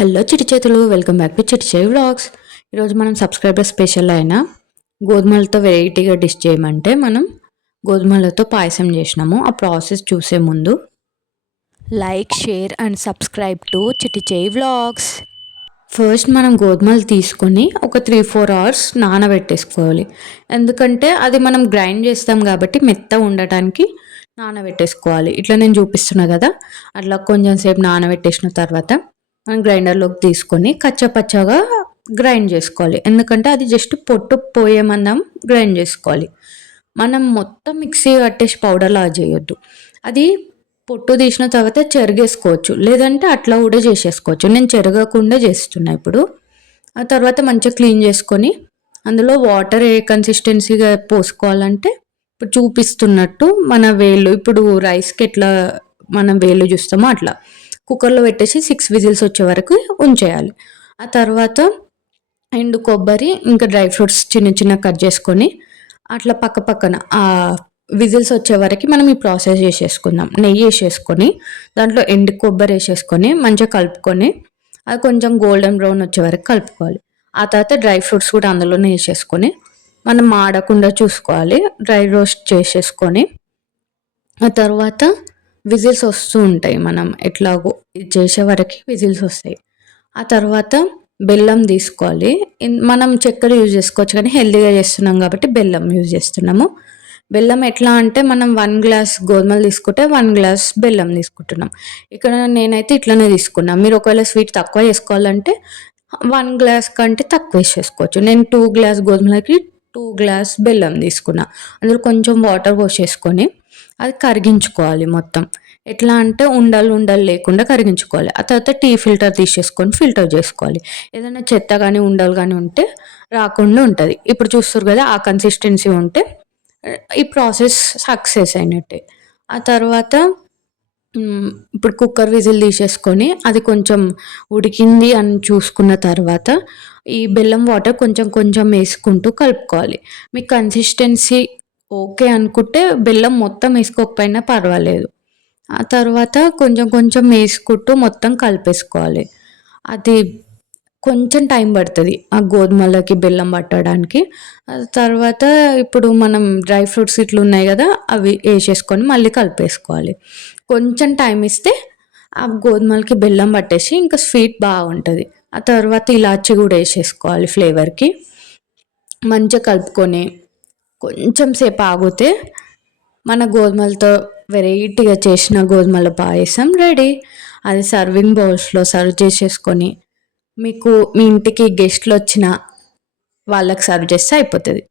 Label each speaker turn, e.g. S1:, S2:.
S1: Hello Chitti చేతులు welcome back to Chitti చేయి vlogs. ఈరోజు మనం సబ్స్క్రైబర్ స్పెషల్ అయిన గోధుమలతో వెరైటీగా డిష్ చేయమంటే మనం గోధుమలతో పాయసం చేసినాము. ఆ ప్రాసెస్ చూసే ముందు like share and subscribe to Chitti చేయి వ్లాగ్స్. ఫస్ట్ మనం గోధుమలు తీసుకొని ఒక త్రీ ఫోర్ అవర్స్ నానబెట్టేసుకోవాలి. ఎందుకంటే అది మనం గ్రైండ్ చేస్తాం కాబట్టి మెత్త ఉండటానికి నానబెట్టేసుకోవాలి. ఇట్లా నేను చూపిస్తున్నా కదా అట్లా కొంచెం సేపు నానబెట్టేసిన తర్వాత మనం గ్రైండర్లోకి తీసుకొని కచ్చపచ్చగా గ్రైండ్ చేసుకోవాలి. ఎందుకంటే అది జస్ట్ పొట్టు పోయే మనం గ్రైండ్ చేసుకోవాలి. మనం మొత్తం మిక్సీ కట్టేసి పౌడర్లా చేయొద్దు. అది పొట్టు తీసిన తర్వాత చెరిగేసుకోవచ్చు. లేదంటే అట్లా కూడా చేసేసుకోవచ్చు. నేను చెరగకుండా చేస్తున్నా ఇప్పుడు. ఆ తర్వాత మంచిగా క్లీన్ చేసుకొని అందులో వాటర్ ఏ కన్సిస్టెన్సీగా పోసుకోవాలంటే ఇప్పుడు చూపిస్తున్నట్టు మన వేళ్ళు ఇప్పుడు రైస్కి ఎట్లా మనం వేళ్ళు చూస్తామో అట్లా. కుక్కర్లో పెట్టేసి సిక్స్ విజిల్స్ వచ్చే వరకు ఉంచేయాలి. ఆ తర్వాత ఎండు కొబ్బరి ఇంకా డ్రై ఫ్రూట్స్ చిన్న చిన్న కట్ చేసుకొని అట్లా పక్క పక్కన ఆ విజిల్స్ వచ్చే వరకు మనం ఈ ప్రాసెస్ చేసేసుకుందాం. నెయ్యి వేసేసుకొని దాంట్లో ఎండు కొబ్బరి వేసేసుకొని మంచిగా కలుపుకొని అది కొంచెం గోల్డెన్ బ్రౌన్ వచ్చే వరకు కలుపుకోవాలి. ఆ తర్వాత డ్రై ఫ్రూట్స్ కూడా అందులోనే వేసేసుకొని మనం మాడకుండా చూసుకోవాలి. డ్రై రోస్ట్ చేసేసుకొని ఆ తర్వాత విజిల్స్ వస్తూ ఉంటాయి. మనం ఎట్లాగో ఇది చేసే వరకు విజిల్స్ వస్తాయి. ఆ తర్వాత బెల్లం తీసుకోవాలి. మనం చక్కెర యూజ్ చేసుకోవచ్చు కానీ హెల్దీగా చేస్తున్నాం కాబట్టి బెల్లం యూజ్ చేస్తున్నాము. బెల్లం ఎట్లా అంటే మనం వన్ గ్లాస్ గోధుమలు తీసుకుంటే వన్ గ్లాస్ బెల్లం తీసుకుంటున్నాం. ఇక్కడ నేనైతే ఇట్లనే తీసుకున్నాను మీరు ఒకవేళ స్వీట్ తక్కువ చేసుకోవాలంటే వన్ గ్లాస్ కంటే తక్కువ వేసేసుకోవచ్చు. నేను టూ గ్లాస్ గోధుమలకి టూ గ్లాస్ బెల్లం తీసుకున్నా. అందులో కొంచెం వాటర్ పోసేసుకొని అది కరిగించుకోవాలి మొత్తం. ఎట్లా అంటే ఉండలు ఉండలు లేకుండా కరిగించుకోవాలి. ఆ తర్వాత టీ ఫిల్టర్ తీసేసుకొని ఫిల్టర్ చేసుకోవాలి. ఏదైనా చెత్త కానీ ఉండలు కానీ ఉంటే రాకుండా ఉంటుంది. ఇప్పుడు చూస్తారు కదా ఆ కన్సిస్టెన్సీ ఉంటే ఈ ప్రాసెస్ సక్సెస్ అయినట్టే. ఆ తర్వాత ఇప్పుడు కుక్కర్ విజిల్ తీసేసుకొని అది కొంచెం ఉడికింది అని చూసుకున్న తర్వాత ఈ బెల్లం వాటర్ కొంచెం కొంచెం వేసుకుంటూ కలుపుకోవాలి. మీ కన్సిస్టెన్సీ ఓకే అనుకుంటే బెల్లం మొత్తం వేసుకోకపోయినా పర్వాలేదు. ఆ తర్వాత కొంచెం కొంచెం వేసుకుంటూ మొత్తం కలిపేసుకోవాలి. అది కొంచెం టైం పడుతుంది ఆ గోధుమలకి బెల్లం పట్టడానికి. తర్వాత ఇప్పుడు మనం డ్రై ఫ్రూట్స్ ఇట్లు ఉన్నాయి కదా అవి వేసేసుకొని మళ్ళీ కలిపేసుకోవాలి. కొంచెం టైం ఇస్తే ఆ గోధుమలకి బెల్లం పట్టేసి ఇంకా స్వీట్ బాగుంటుంది. ఆ తర్వాత ఇలాచి కూడా వేసేసుకోవాలి ఫ్లేవర్కి. మంచిగా కలుపుకొని కొంచెం సేపు ఆగితే మన గోధుమలతో వెరైటీగా చేసిన గోధుమల పాయసం రెడీ. అది సర్వింగ్ బౌల్స్లో సర్వ్ చేసేసుకొని మీకు మీ ఇంటికి గెస్ట్లు వచ్చిన వాళ్ళకి సర్వ్ చేస్తే అయిపోతుంది.